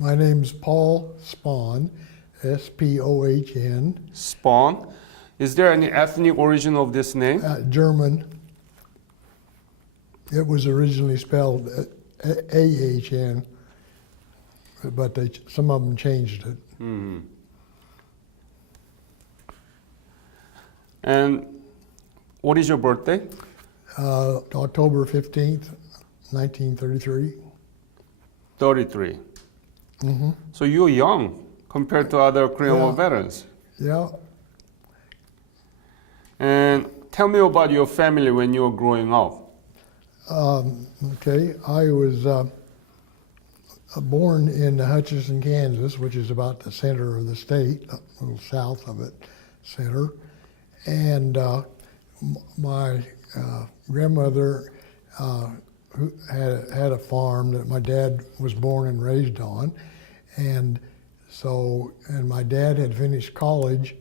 My name's Paul Spohn, S-P-O-H-N, Spohn. Is there any ethnic origin of this name? German. It was originally spelled A-H-N, but some of them changed it. Hmm. And what is your birthday? October 15th, 1933. 33. Mm-hmm. So you're young compared to other Korean War veterans. Yeah. And tell me about your family when you were growing up. Okay, I was born in Hutchinson, Kansas, which is about the center of the state, a little south of it, center. And my grandmother who had a farm that my dad was born and raised on. And my dad had finished college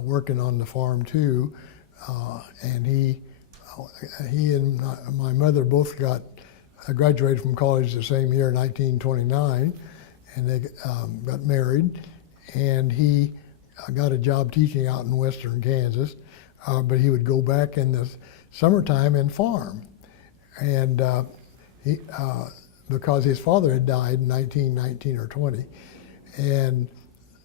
working on the farm too. And he and my mother both graduated from college the same year, 1929, and they got married. And he got a job teaching out in western Kansas, but he would go back in the summertime and farm. And because his father had died in 1919 or 20, and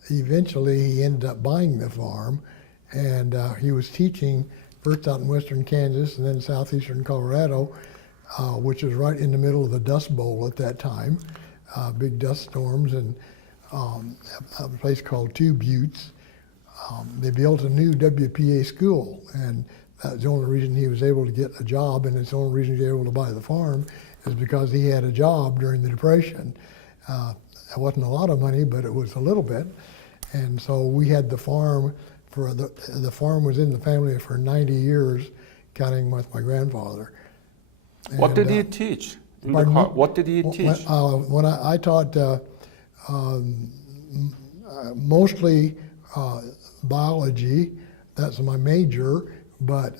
eventually he ended up buying the farm, and he was teaching first out in western Kansas and then southeastern Colorado, which was right in the middle of the Dust Bowl at that time, big dust storms, and a place called Two Buttes. They built a new WPA school, and that's the only reason he was able to get a job, and it's the only reason he was able to buy the farm is because he had a job during the Depression. It wasn't a lot of money, but it was a little bit. And so we had the farm the farm was in the family for 90 years, counting with my grandfather. What did he teach? What did he teach? When I taught mostly biology, that's my major, but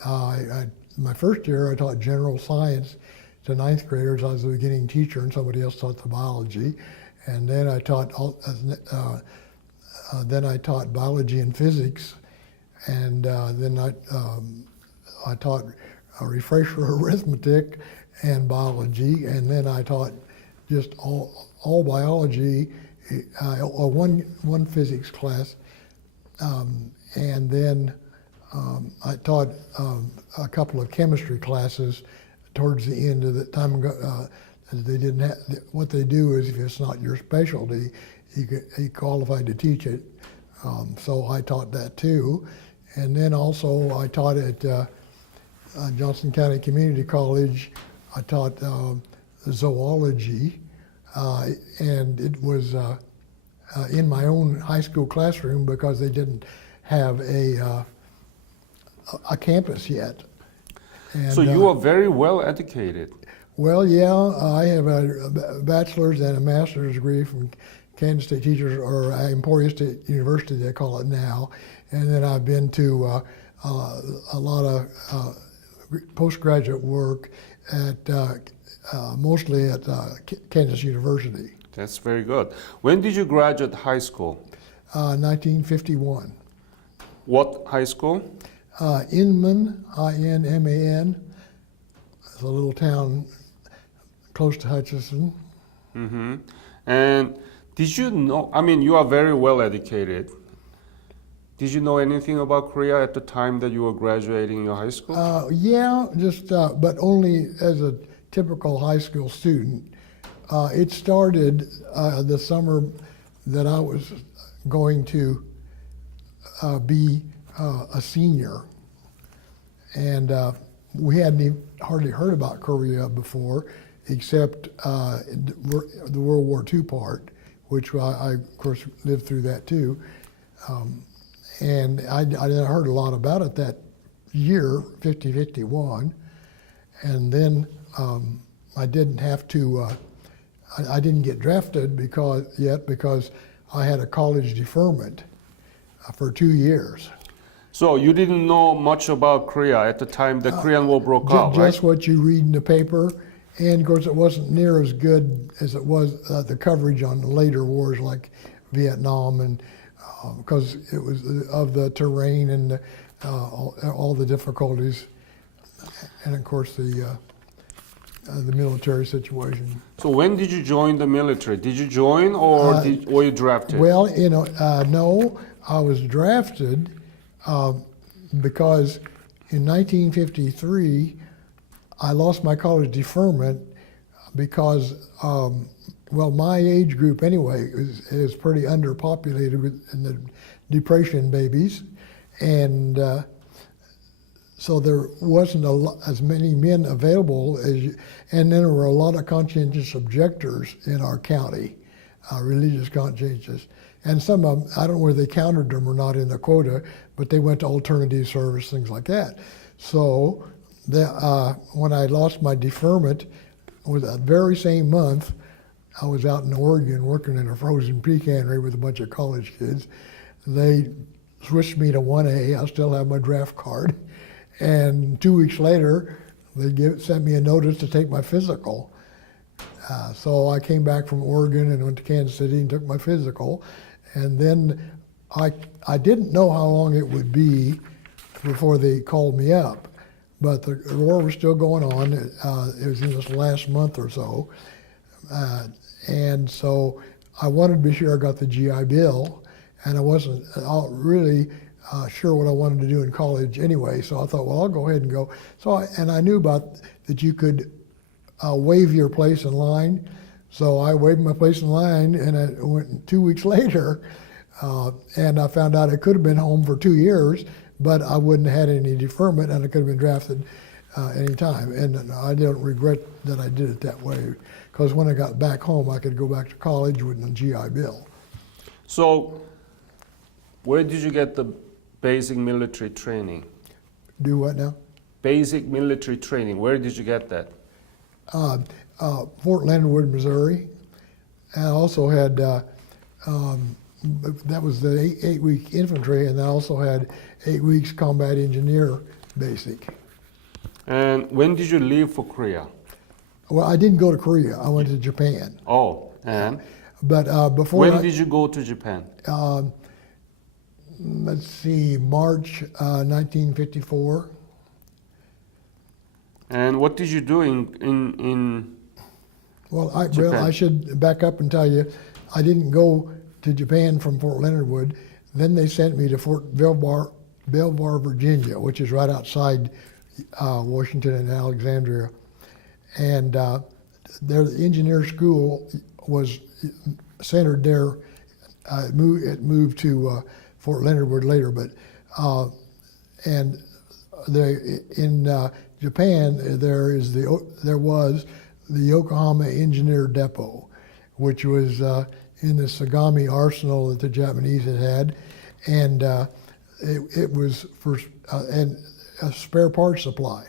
my first year I taught general science to ninth graders. I was the beginning teacher and somebody else taught the biology. And then I taught biology and physics, and then I taught refresher arithmetic and biology, and then I taught just all biology, one physics class, and then I taught a couple of chemistry classes towards the end of the time. They didn't have, what they do is if it's not your specialty, you qualified to teach it. So I taught that too. And then also I taught at Johnson County Community College. I taught zoology, and it was in my own high school classroom because they didn't have a campus yet. And, so you are very well educated. Well, yeah, I have a bachelor's and a master's degree from Kansas State Teachers, or Emporia State University, they call it now. And then I've been to a lot of postgraduate work at mostly at Kansas University. That's very good. When did you graduate high school? 1951. What high school? Inman, I-N-M-A-N. It's a little town close to Hutchinson. Mm-hmm. And did you know, I mean, you are very well educated. Did you know anything about Korea at the time that you were graduating your high school? Yeah, just, but only as a typical high school student. It started the summer that I was going to be a senior. And we hadn't hardly heard about Korea before, except the World War II part, which I of course lived through that too. And I heard a lot about it that year, 50-51, and then I didn't have to. I didn't get drafted because I had a college deferment for 2 years. So you didn't know much about Korea at the time the Korean War broke out, right? Just what you read in the paper And of course, it wasn't near as good as it was the coverage on later wars like Vietnam, and because it was of the terrain and all the difficulties, and of course the military situation. So when did you join the military? Did you join or were you drafted? Well, no, I was drafted because in 1953 I lost my college deferment because, well, my age group anyway is pretty underpopulated in the Depression babies, and so there wasn't as many men available and then there were a lot of conscientious objectors in our county, religious conscientious. And some of them, I don't know whether they counted them or not in the quota, but they went to alternative service, things like that. So when I lost my deferment, it was that very same month, I was out in Oregon working in a frozen pecannery with a bunch of college kids. They switched me to 1A. I still have my draft card. And 2 weeks later, they sent me a notice to take my physical. So I came back from Oregon and went to Kansas City and took my physical. And then I didn't know how long it would be before they called me up. But the war was still going on. It was in this last month or so. And so I wanted to be sure I got the GI Bill. And I wasn't really sure what I wanted to do in college anyway, so I thought, well, I'll go ahead and go. So I knew about that you could waive your place in line. So I waived my place in line, and I went 2 weeks later, and I found out I could have been home for 2 years, but I wouldn't have had any deferment, and I could have been drafted any time. And I don't regret that I did it that way, because when I got back home, I could go back to college with a GI Bill. So where did you get the basic military training? Do what now? Basic military training. Where did you get that? Fort Leonard Wood, Missouri. And I also had, that was the 8-week infantry, and I also had 8 weeks combat engineer basic. And when did you leave for Korea? Well, I didn't go to Korea. I went to Japan. Oh, and? But before When did you go to Japan? Let's see, March 1954. And what did you do in Well, I Japan? should back up and tell you, I didn't go to Japan from Fort Leonard Wood. Then they sent me to Fort Belvoir, Virginia, which is right outside Washington and Alexandria. And there, the engineer school was centered there. It moved to Fort Leonard Wood later, but and in Japan there was the Yokohama Engineer Depot, which was in the Sagami Arsenal that the Japanese had, and it was for and a spare parts supply.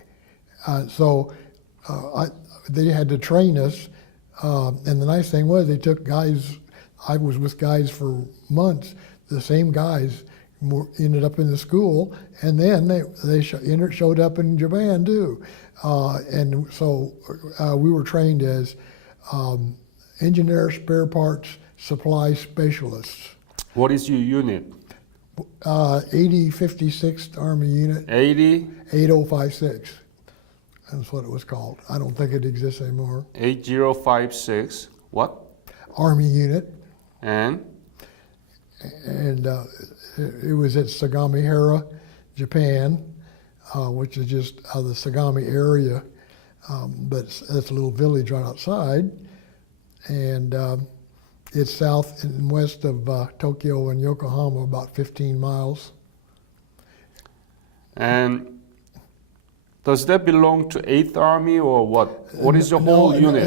They had to train us, and the nice thing was they took guys. I was with guys for months. The same guys ended up in the school, and then they showed up in Japan too. And so we were trained as engineer spare parts supply specialists. What is your unit? 8056th Army Unit. 8056. That's what it was called. I don't think it exists anymore. 8056. What? Army Unit. And it was at Sagamihara, Japan, which is just the Sagami area, but it's a little village right outside, and it's south and west of Tokyo and Yokohama, about 15 miles. And does that belong to 8th Army or what? What is your whole unit?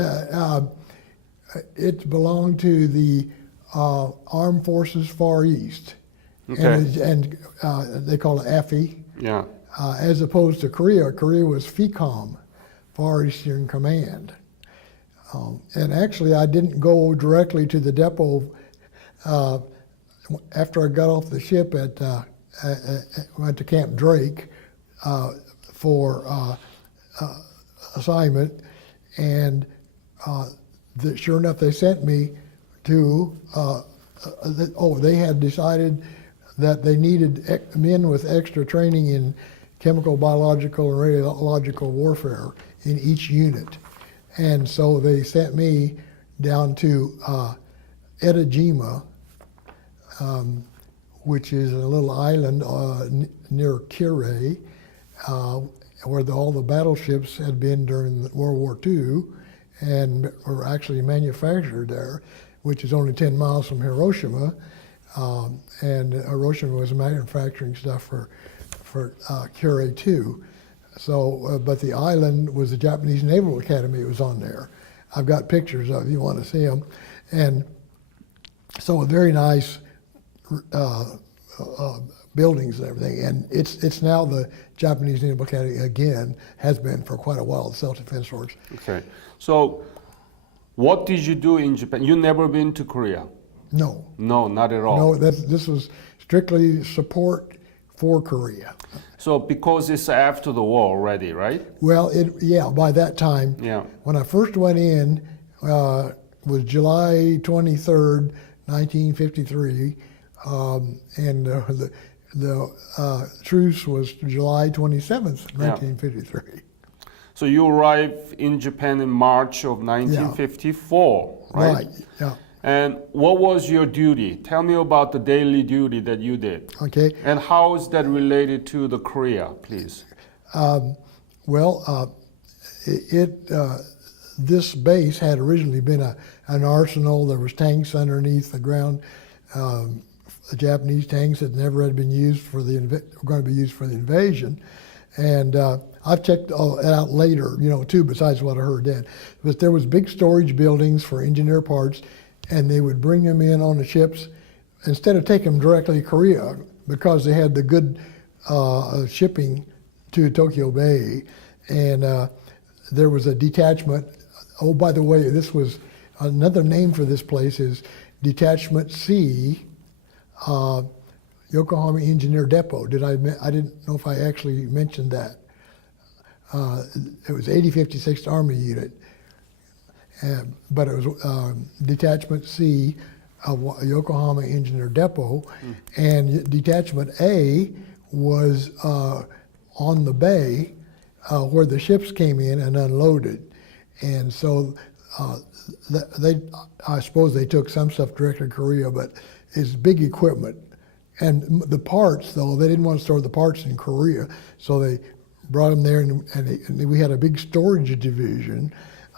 It belonged to the Armed Forces Far East, Okay. and they call it AFI, Yeah. as opposed to Korea. Korea was FECOM, Far Eastern Command. And actually, I didn't go directly to the depot after I got off the ship went to Camp Drake for assignment. and sure enough, they sent me to. They had decided that they needed men with extra training in chemical, biological, and radiological warfare in each unit, and so they sent me down to Edajima, which is a little island near Kure, where all the battleships had been during World War II and were actually manufactured there, which is only 10 miles from Hiroshima. And Hiroshima was manufacturing stuff for Kure too. So, but the island was the Japanese Naval Academy. It was on there. I've got pictures of it if you want to see them. And so a very nice buildings and everything. And it's now the Japanese Naval Academy again, has been for quite a while, the self-defense works. Okay. So what did you do in Japan? You never been to Korea? No. No, not at all. No, this was strictly support for Korea. So because it's after the war already, right? Well, by that time, Yeah. when I first went in, was July 23rd, 1953, and the truce was July 27th, 1953. So you arrived in Japan in March of 1954, right? Right, yeah. And what was your duty? Tell me about the daily duty that you did. Okay. And how is that related to the Korea, please? This base had originally been an arsenal. There was tanks underneath the ground. The Japanese tanks that never had been used were going to be used for the invasion. And I've checked all that out later, too, besides what I heard then. But there was big storage buildings for engineer parts, and they would bring them in on the ships instead of taking them directly to Korea, because they had the good shipping to Tokyo Bay. And there was a detachment. Oh, by the way, this was another name for this place is Detachment C, Yokohama Engineer Depot. I didn't know if I actually mentioned that. It was 8056th Army Unit, but it was Detachment C of Yokohama Engineer Depot, and Detachment A was on the bay where the ships came in and unloaded. And so I suppose they took some stuff directly to Korea, but it's big equipment. And the parts, though, they didn't want to store the parts in Korea, so they brought them there, and we had a big storage division.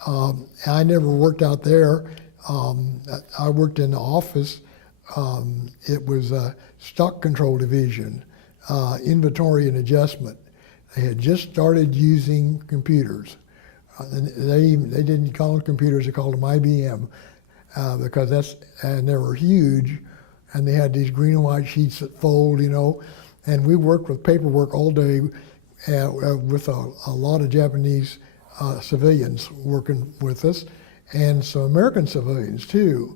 I never worked out there. I worked in the office. It was a stock control division, inventory and adjustment. They had just started using computers. They didn't call them computers, they called them IBM, because and they were huge, and they had these green and white sheets that fold, and we worked with paperwork all day with a lot of Japanese civilians working with us, and some American civilians too.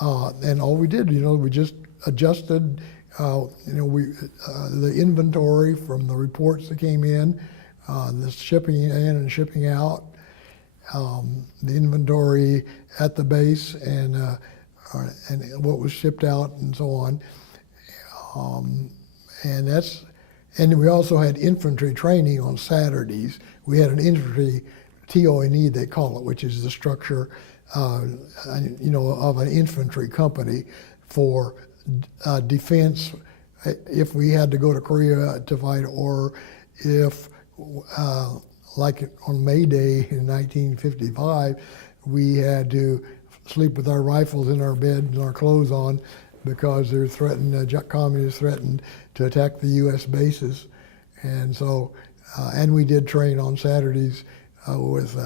And all we did, we just adjusted, the inventory from the reports that came in, the shipping in and shipping out, the inventory at the base, and what was shipped out, and so on. And we also had infantry training on Saturdays. We had an infantry TONE, they call it, which is the structure, of an infantry company for defense if we had to go to Korea to fight, or if, like on May Day in 1955, we had to sleep with our rifles in our bed and our clothes on because they're communists threatened to attack the U.S. bases. And so, and we did train on Saturdays with,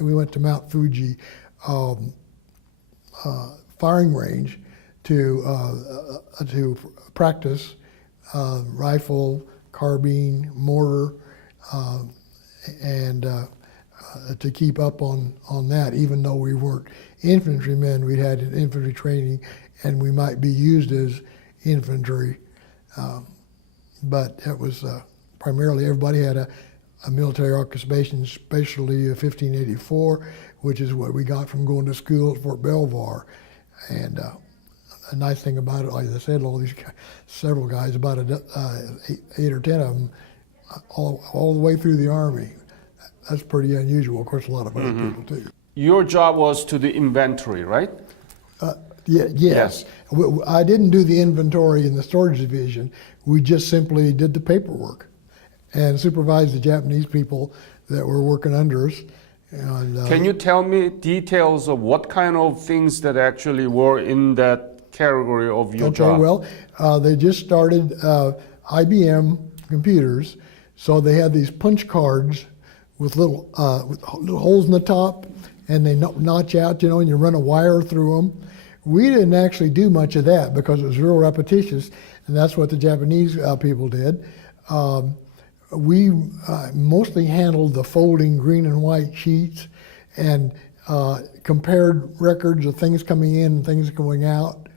we went to Mount Fuji firing range to practice rifle, carbine, mortar, and to keep up on that. Even though we weren't infantrymen, we had infantry training, and we might be used as infantry. But it was primarily everybody had a military occupation specialty of 1584, which is what we got from going to school at Fort Belvoir. And a nice thing about it, like I said, all these several guys, about eight or 10 of them, all the way through the Army. That's pretty unusual. Of course, a lot of other people too. Your job was to the inventory, right? Yes. I didn't do the inventory in the storage division. We just simply did the paperwork and supervised the Japanese people that were working under us. And, Can you tell me details of what kind of things that actually were in that category of your job? Well, they just started IBM computers, so they had these punch cards with little holes in the top, and they notch out, and you run a wire through them. We didn't actually do much of that because it was real repetitious, and that's what the Japanese people did. We mostly handled the folding green and white sheets and compared records of things coming in and things going out.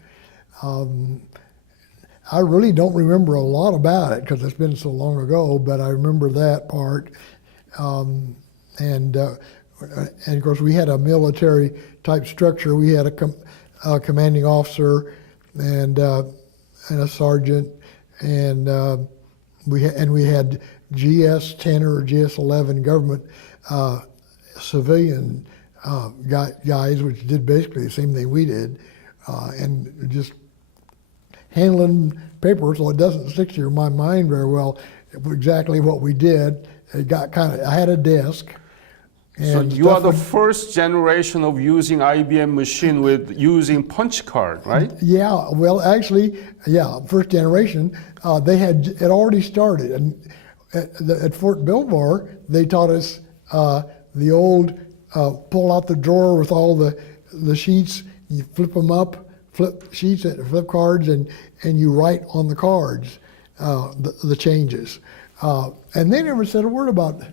I really don't remember a lot about it because it's been so long ago, but I remember that part. And of course, we had a military type structure. We had a commanding officer and a sergeant, and we had GS-10 or GS-11 government civilian guys, which did basically the same thing we did, and just handling paper, so it doesn't stick to my mind very well exactly what we did. It got I had a desk. So you are the first generation of using IBM machine with using punch card, right? Yeah, well, actually, first generation. It already started, and at Fort Belvoir, they taught us the old pull out the drawer with all the sheets. You flip them up, flip sheets, flip cards, and you write on the cards the changes. And they never said a word about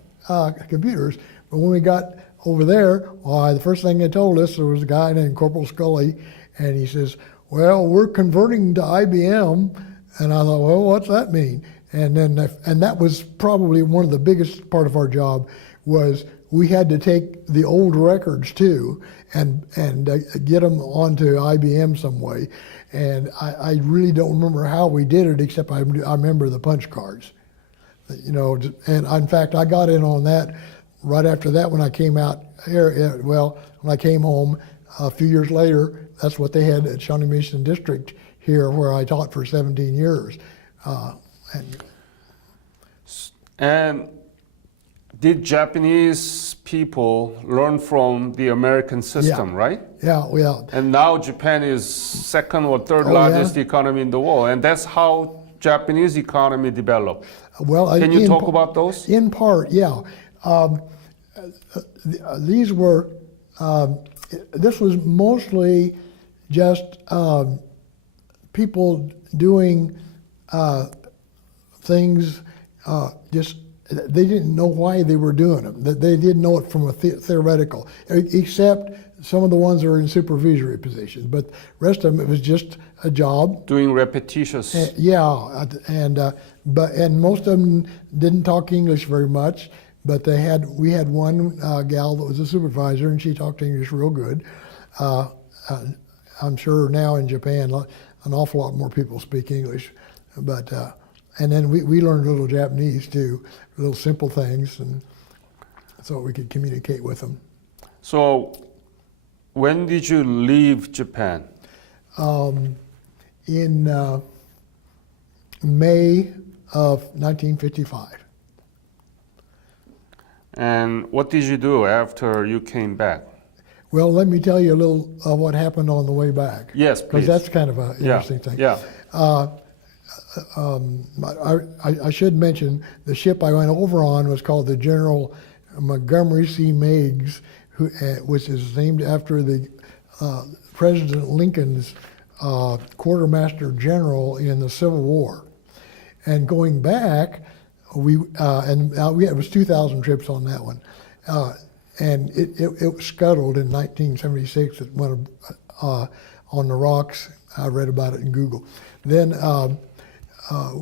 computers. But when we got over there, the first thing they told us, there was a guy named Corporal Scully, and he says, "Well, we're converting to IBM." And I thought, well, what's that mean? And then, that was probably one of the biggest part of our job, was we had to take the old records too and get them onto IBM some way. And I really don't remember how we did it, except I remember the punch cards. And in fact, I got in on that right after that when I came out here. Well, when I came home a few years later, that's what they had at Shawnee Mission District here, where I taught for 17 years. And did Japanese people learn from the American system, right? Yeah. And now Japan is second or third largest economy in the world, and that's how Japanese economy developed. Well, can you talk about those? In part, yeah. These were. This was mostly just people doing things. They didn't know why they were doing them. They didn't know it from a theoretical, except some of the ones that are in supervisory positions. But the rest of them, it was just a job. Doing repetitious. And most of them didn't talk English very much. But we had one gal that was a supervisor, and she talked English real good. I'm sure now in Japan, an awful lot more people speak English. But and then we learned a little Japanese too, little simple things, and so we could communicate with them. So, when did you leave Japan? In May of 1955. And what did you do after you came back? Well, let me tell you a little of what happened on the way back. Yes, please. Because that's kind of an interesting thing. Yeah. I should mention the ship I went over on was called the General Montgomery C. Meigs, which is named after the President Lincoln's quartermaster general in the Civil War. And going back, it was 2,000 trips on that one, and it was scuttled in 1976. It went on the rocks. I read about it in Google. Then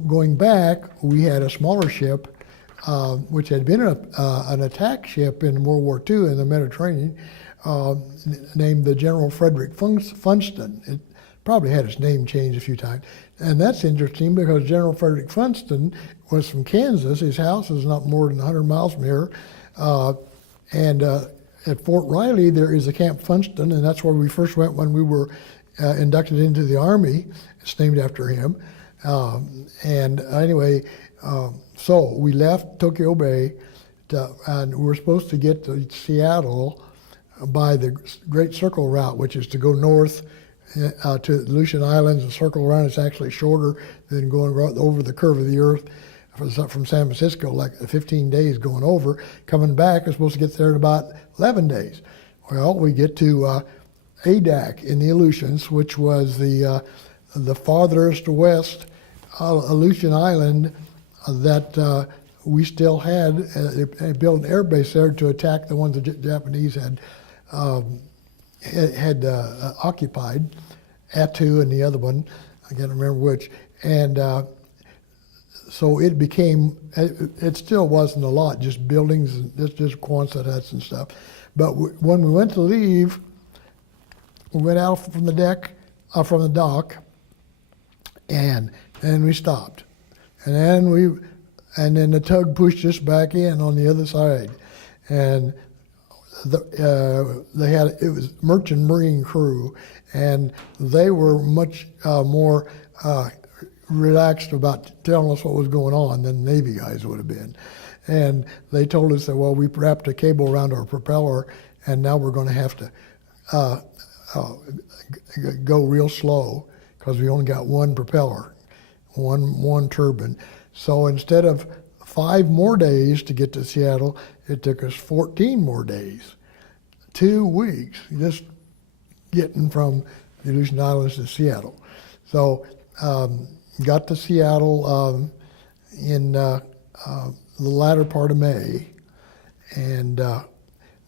going back, we had a smaller ship which had been an attack ship in World War II in the Mediterranean, named the General Frederick Funston. It probably had its name changed a few times. And that's interesting because General Frederick Funston was from Kansas. His house is not more than 100 miles from here. And at Fort Riley, there is a Camp Funston, and that's where we first went when we were inducted into the Army. It's named after him. And anyway, so we left Tokyo Bay, and we were supposed to get to Seattle by the Great Circle Route, which is to go north to Aleutian Islands and circle around. It's actually shorter than going right over the curve of the earth from San Francisco, like 15 days going over. Coming back, we're supposed to get there in about 11 days. Well, we get to Adak in the Aleutians, which was the farthest west Aleutian Island that we still had. They built an air base there to attack the ones the Japanese had occupied, Attu and the other one, I can't remember which. And so it became, it still wasn't a lot, just buildings, and just Quonset huts and stuff. But when we went to leave, we went out from the deck, from the dock, and we stopped. And then the tug pushed us back in on the other side. And it was merchant marine crew, and they were much more relaxed about telling us what was going on than Navy guys would have been. And they told us that, well, we wrapped a cable around our propeller, and now we're going to have to go real slow because we only got one propeller, one turbine. So instead of 5 more days to get to Seattle, it took us 14 more days, 2 weeks, just getting from the Aleutian Islands to Seattle. So got to Seattle in the latter part of May, and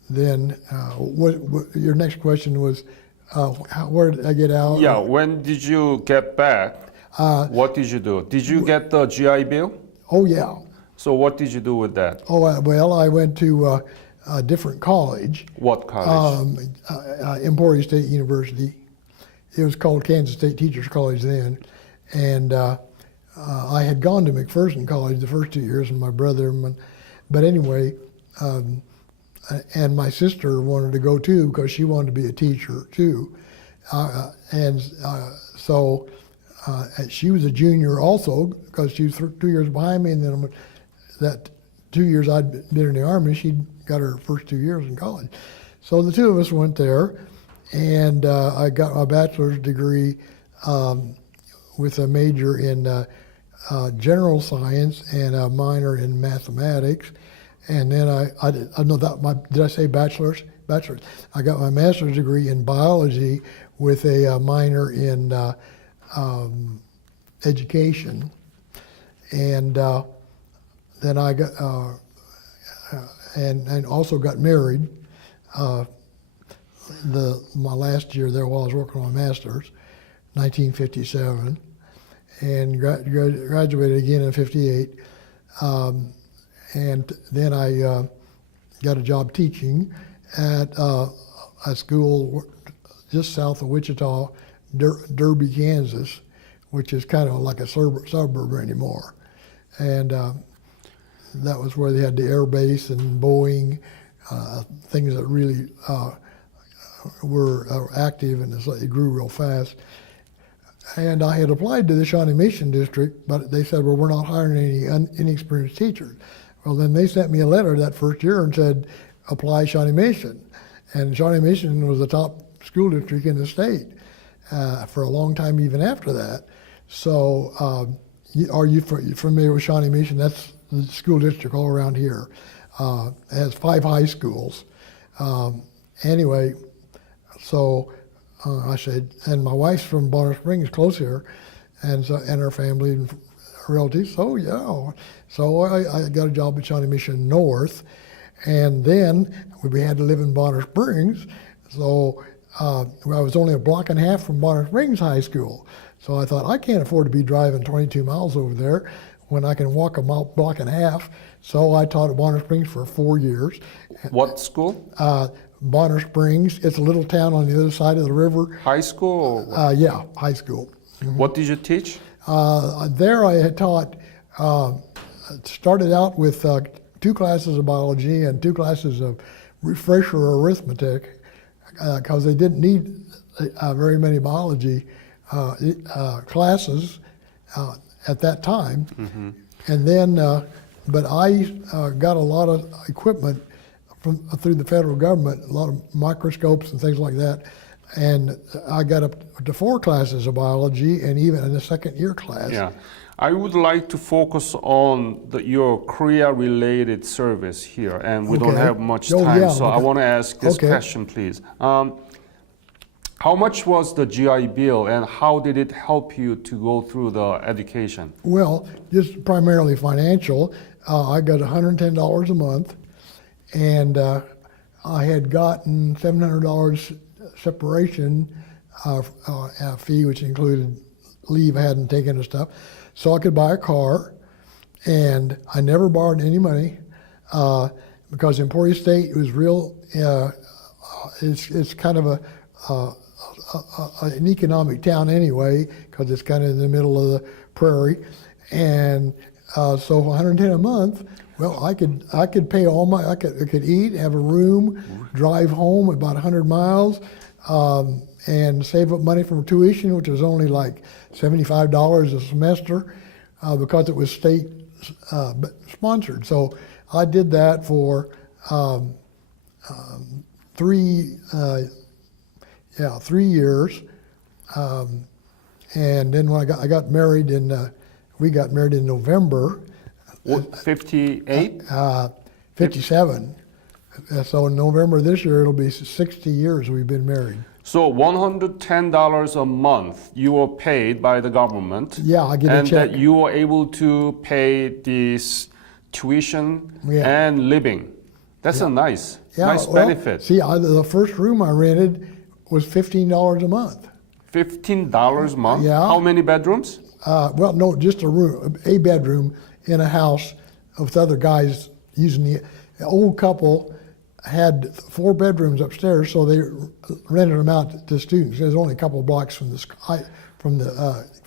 then what your next question was, where did I get out? Yeah, when did you get back? What did you do? Did you get the GI Bill? Oh, yeah. So what did you do with that? Oh, well, I went to a different college. What college? Emporia State University. It was called Kansas State Teachers College then. And I had gone to McPherson College the first 2 years, and my brother. But anyway, and my sister wanted to go too because she wanted to be a teacher too. So she was a junior also because she was 2 years behind me, and then that 2 years I'd been in the Army, she'd got her first 2 years in college. So the two of us went there, and I got my bachelor's degree with a major in general science and a minor in mathematics. And then did I say bachelor's? Bachelor's. I got my master's degree in biology with a minor in education. And then I got, and also got married my last year there while I was working on my master's, 1957, and graduated again in 58. And then I got a job teaching at a school just south of Wichita, Derby, Kansas, which is kind of like a suburb anymore. And that was where they had the air base and Boeing, things that really were active, and it grew real fast. And I had applied to the Shawnee Mission District, but they said, well, we're not hiring any inexperienced teachers. Well, then they sent me a letter that first year and said, apply Shawnee Mission. And Shawnee Mission was the top school district in the state for a long time even after that. So are you familiar with Shawnee Mission? That's the school district all around here. It has 5 high schools. Anyway, so I said, and my wife's from Bonner Springs, close here, and her family and relatives. So yeah, so I got a job at Shawnee Mission North, and then we had to live in Bonner Springs. So I was only a block and a half from Bonner Springs High School. So I thought, I can't afford to be driving 22 miles over there. when I can walk a block and a half. So I taught at Bonner Springs for 4 years. What school? Bonner Springs, it's a little town on the other side of the river. High school? Or what? Yeah, high school. What did you teach? There I had taught, started out with 2 classes of biology and 2 classes of refresher arithmetic, because they didn't need very many biology classes at that time. And then, but I got a lot of equipment through the federal government, a lot of microscopes and things like that. And I got up to 4 classes of biology and even in the second year class. Yeah. I would like to focus on your Korea-related service here, and we don't have much time, so I want to ask this question, please. How much was the GI Bill, and how did it help you to go through the education? Well, just primarily financial. I got $110 a month, and I had gotten $700 separation fee, which included leave I hadn't taken and stuff. So I could buy a car, and I never borrowed any money because Emporia State was real. It's kind of an economic town anyway, because it's kind of in the middle of the prairie, and so $110 a month. Well, I could pay all my. I could eat, have a room, drive home about 100 miles. And save up money from tuition, which was only like $75 a semester, because it was state sponsored. So I did that for 3 years, and then when I got married we got married in November. What, 58? 57. So in November this year, it'll be 60 years we've been married. So $110 a month you were paid by the government. Yeah, I get a check. And that you were able to pay this tuition and living. That's a nice benefit. See, the first room I rented was $15 a month. $15 a month? Yeah. How many bedrooms? Well, no, just a bedroom in a house with other guys using the old couple had 4 bedrooms upstairs, so they rented them out to students. There's only a couple of blocks from from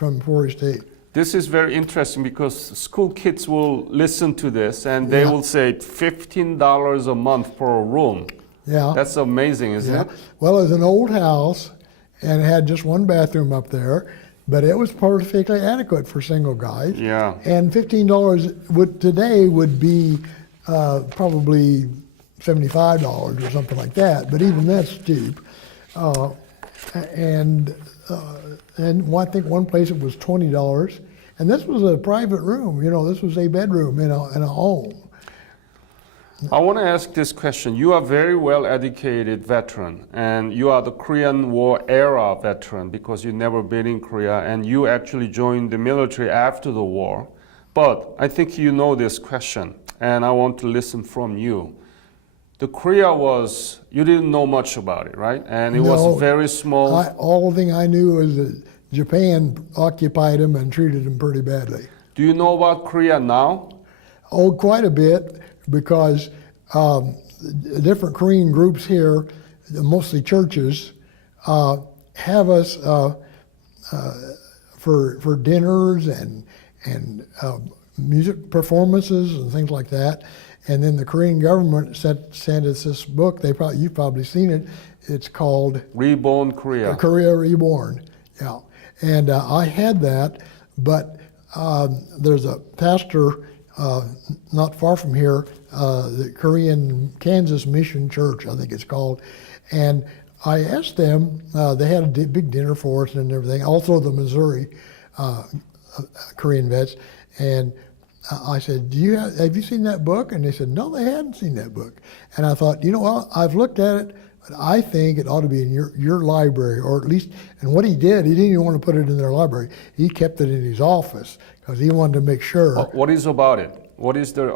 Emporia State. This is very interesting because school kids will listen to this and they will say $15 a month for a room. Yeah, that's amazing, isn't it? Well, it was an old house and it had just 1 bathroom up there, but it was perfectly adequate for single guys. Yeah, and $15 today would be probably $75 or something like that, but even that's cheap. And I think one place it was $20, and this was a private room. This was a bedroom in a home. I want to ask this question. You are a very well-educated veteran, and you are the Korean War era veteran because you've never been in Korea, and you actually joined the military after the war. But I think you know this question, and I want to listen from you. The Korea you didn't know much about it, right? And it was very small. All the thing I knew was that Japan occupied them and treated them pretty badly. Do you know about Korea now? Oh, quite a bit, because different Korean groups here, mostly churches, have us for dinners and music performances and things like that. And then the Korean government sent us this book. You've probably seen it. It's called Reborn Korea. Korea Reborn. Yeah, and I had that, but there's a pastor not far from here, the Korean Kansas Mission Church, I think it's called, and I asked them. They had a big dinner for us and everything. Also the Missouri Korean vets, and I said, have you seen that book? And they said, no, they hadn't seen that book. And I thought, well, I've looked at it, but I think it ought to be in your library, or at least, and what he did, he didn't even want to put it in their library. He kept it in his office because he wanted to make sure. What is about it? What is the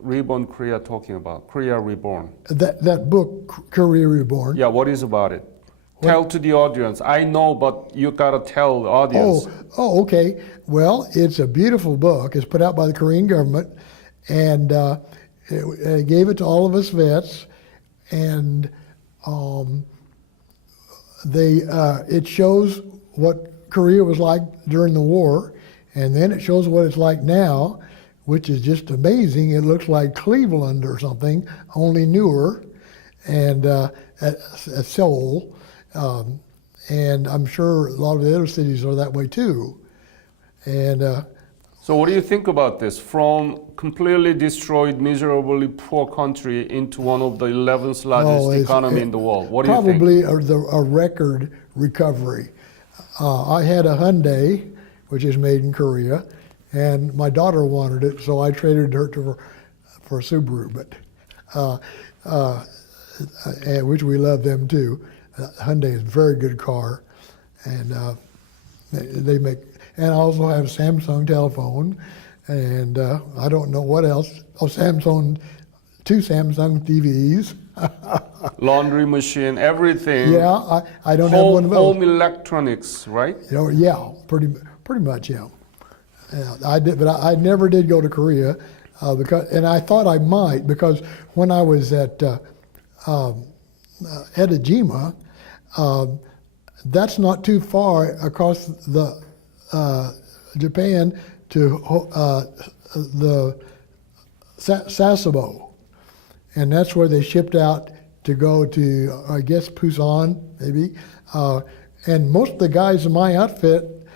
Reborn Korea talking about? Korea Reborn. That book, Korea Reborn. Yeah, what is about it? Tell to the audience. I know, but you gotta tell the audience. Okay. Well, it's a beautiful book. It's put out by the Korean government, and it gave it to all of us vets, and it shows what Korea was like during the war, and then it shows what it's like now, which is just amazing. It looks like Cleveland or something, only newer, and at Seoul, and I'm sure a lot of the other cities are that way too. And So what do you think about this? From completely destroyed, miserably poor country into one of the 11th largest economy in the world. What do you think? Probably a record recovery. I had a Hyundai, which is made in Korea, and my daughter wanted it, so I traded her for Subaru, which we love them too. Hyundai is a very good car, and they make. And I also have a Samsung telephone, and I don't know what else. Oh, two Samsung TVs. Laundry machine, everything. Yeah, I don't have one of those. Home electronics, right? Yeah, pretty much, yeah. I did, but I never did go to Korea and I thought I might, because when I was at Edajima, that's not too far across the Japan to the Sasebo, and that's where they shipped out to go to, I guess, Busan, maybe. And most of the guys in my outfit,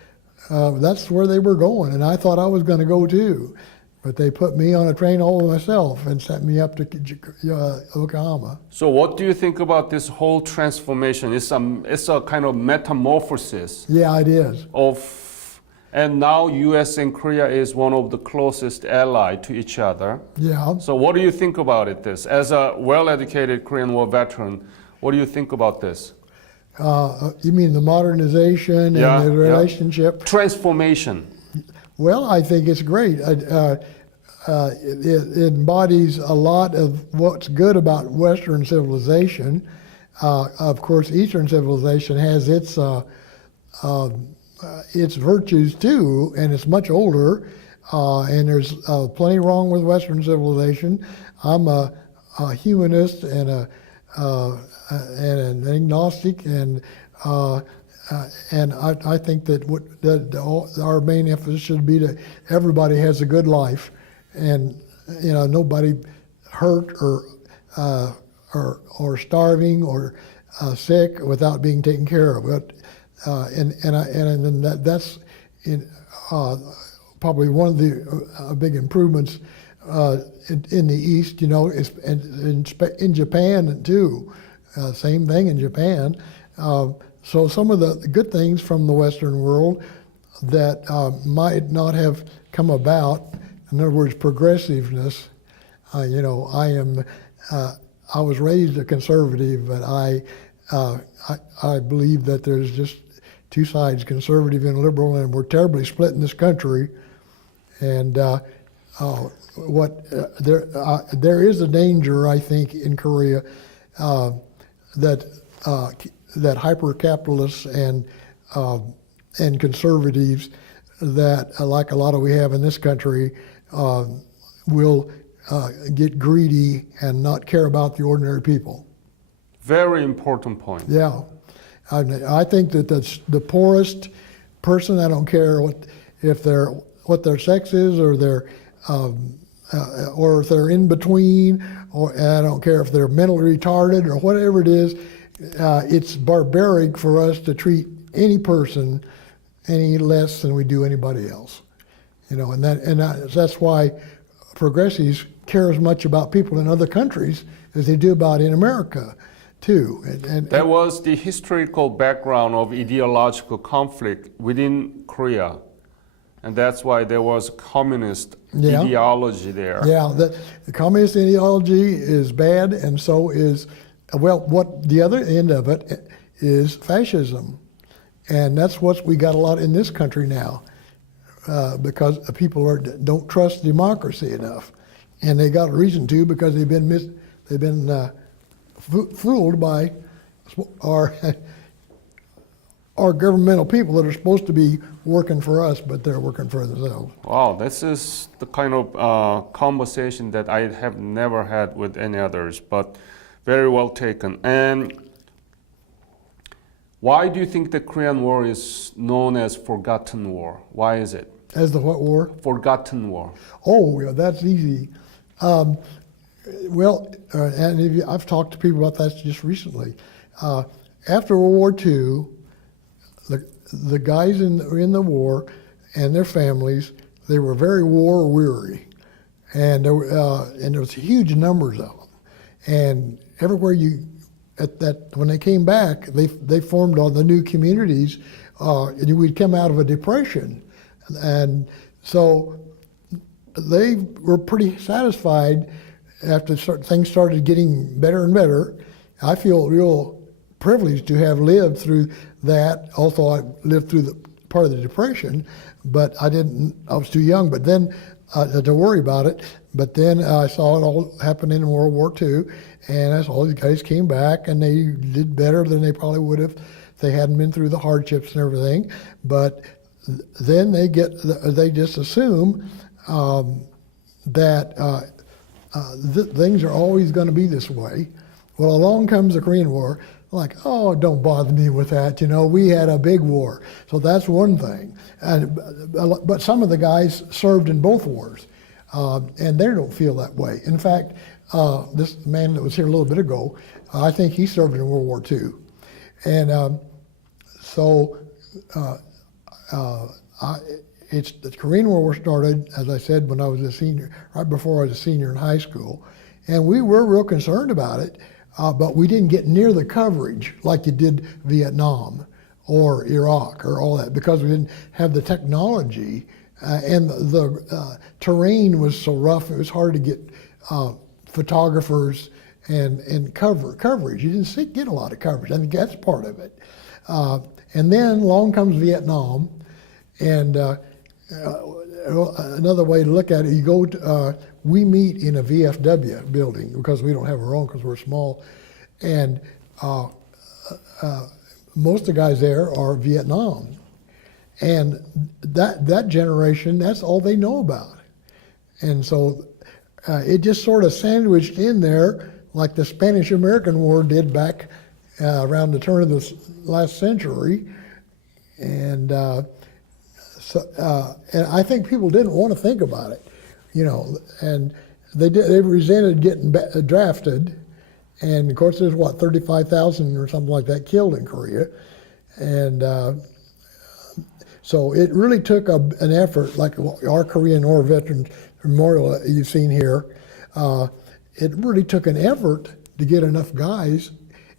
that's where they were going, and I thought I was going to go too. But they put me on a train all by myself and sent me up to Yokohama. So what do you think about this whole transformation? It's a kind of metamorphosis. Yeah, it is. And now U.S. and Korea is one of the closest ally to each other. Yeah. So what do you think about it, this? As a well-educated Korean War veteran, what do you think about this? You mean the modernization and the relationship? Transformation. Well, I think it's great. It embodies a lot of what's good about Western civilization. Of course, Eastern civilization has its virtues too, and it's much older. And there's plenty wrong with Western civilization. I'm a humanist and an agnostic, and I think that our main emphasis should be that everybody has a good life, and nobody hurt or starving or sick without being taken care of. But that's probably one of the big improvements in the East. Is in Japan too. Same thing in Japan. So some of the good things from the Western world that might not have come about, in other words, progressiveness. I was raised a conservative, but I believe that there's just two sides, conservative and liberal, and we're terribly split in this country. And there is a danger, I think, in Korea that hyper-capitalists and conservatives that, like a lot of we have in this country, will get greedy and not care about the ordinary people. Very important point. Yeah. I think that the poorest person, I don't care what their sex is, or or if they're in between, or I don't care if they're mentally retarded or whatever it is. It's barbaric for us to treat any person any less than we do anybody else, and that's why progressives care as much about people in other countries as they do about in America, too. That was the historical background of ideological conflict within Korea, and that's why there was communist ideology there. Yeah, the communist ideology is bad, and so is. Well, what the other end of it is fascism, and that's what we got a lot in this country now, because people don't trust democracy enough, and they got a reason to, because they've been fooled by our are governmental people that are supposed to be working for us, but they're working for themselves. Wow, this is the kind of conversation that I have never had with any others, but very well taken. And why do you think the Korean War is known as Forgotten War? Why is it? As the what war? Forgotten War. Oh, yeah, that's easy. And I've talked to people about that just recently. After World War II, the guys in the war and their families, they were very war weary, and there was huge numbers of them. And everywhere when they came back, they formed all the new communities, and we'd come out of a depression, and so they were pretty satisfied after things started getting better and better. I feel real privileged to have lived through that, although I lived through the part of the Depression, but I was too young, but then to worry about it. But then I saw it all happen in World War II, and I saw these guys came back and they did better than they probably would have if they hadn't been through the hardships and everything. But then they just assume that things are always going to be this way. Well, along comes the Korean War. Like, oh, don't bother me with that. We had a big war. So that's one thing. But some of the guys served in both wars, and they don't feel that way. In fact, this man that was here a little bit ago, I think he served in World War II. And the Korean War started, as I said, when I was a senior, right before I was a senior in high school. And we were real concerned about it. But we didn't get near the coverage like you did Vietnam or Iraq or all that, because we didn't have the technology, and the terrain was so rough. It was hard to get photographers and coverage. You didn't get a lot of coverage. I think that's part of it. And then along comes Vietnam, and another way to look at it, you go to, we meet in a VFW building because we don't have our own because we're small, and most of the guys there are Vietnam, and that generation, that's all they know about, and so it just sort of sandwiched in there like the Spanish-American War did back around the turn of the last century, and and I think people didn't want to think about it. And they resented getting drafted, and of course there's 35,000 or something like that killed in Korea, and so it really took an effort, like our Korean War Veterans Memorial that you've seen here. It really took an effort to get enough guys,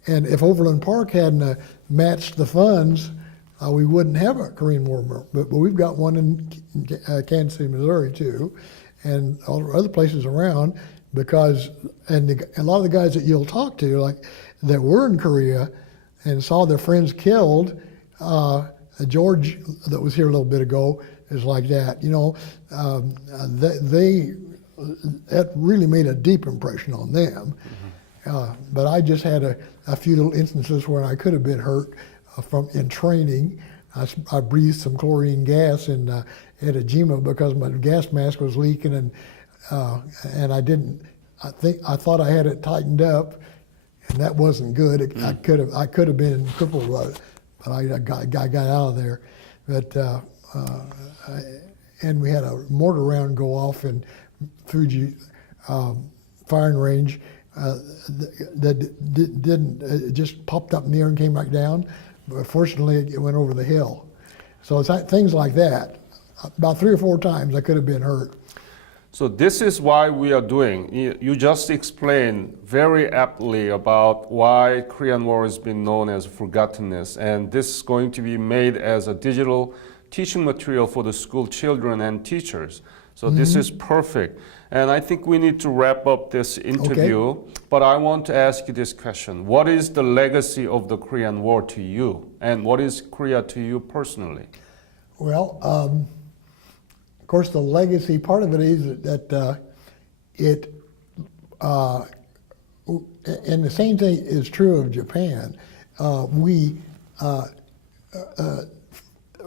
and if Overland Park hadn't matched the funds, we wouldn't have a Korean War Memorial. But we've got one in Kansas City, Missouri too, and all the other places around, because a lot of the guys that you'll talk to, like that were in Korea and saw their friends killed, George that was here a little bit ago is like that. That really made a deep impression on them. But I just had a few little instances where I could have been hurt in training. I breathed some chlorine gas in Iwo because my gas mask was leaking, and I thought I had it tightened up, and that wasn't good. I could have been crippled, but I got out of there. But and we had a mortar round go off in Fuji firing range that didn't, it just popped up in the air and came back down. But fortunately, it went over the hill. So it's things like that. About 3 or 4 times I could have been hurt. So this is why we are doing. You just explained very aptly about why Korean War has been known as forgottenness, and this is going to be made as a digital teaching material for the school children and teachers. So this is perfect. And I think we need to wrap up this interview, okay. But I want to ask you this question. What is the legacy of the Korean War to you? And what is Korea to you personally? Well, of course, the legacy part of it is that and the same thing is true of Japan. We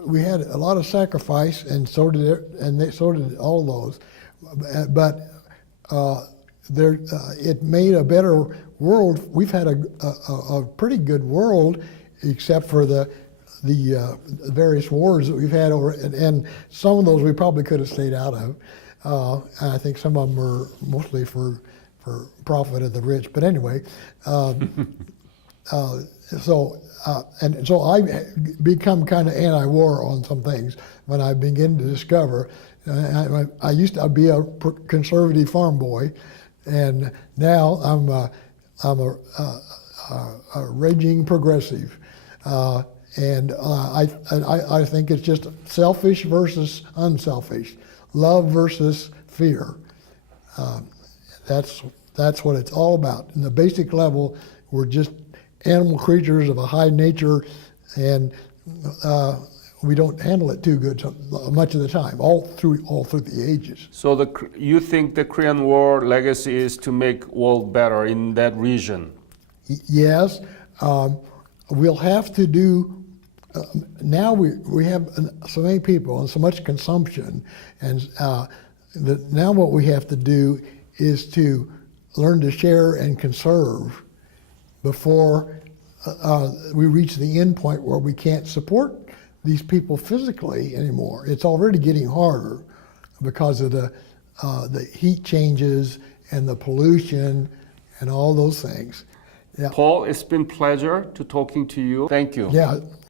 we had a lot of sacrifice, and so did so did all those. But it made a better world. We've had a pretty good world, except for the various wars that we've had over, and some of those we probably could have stayed out of. And I think some of them were mostly for profit of the rich. But anyway, so I become kind of anti-war on some things when I begin to discover. I used to be a conservative farm boy, and now I'm a raging progressive. And I think it's just selfish versus unselfish, love versus fear. That's what it's all about. In the basic level, we're just animal creatures of a high nature, and we don't handle it too good much of the time, all through the ages. So you think the Korean War legacy is to make world better in that region? Yes, we'll have to do. Now we have so many people and so much consumption, and now what we have to do is to learn to share and conserve before we reach the end point where we can't support these people physically anymore. It's already getting harder because of the heat changes and the pollution and all those things. Yeah. Paul, it's been a pleasure to talking to you. Thank you. Yeah.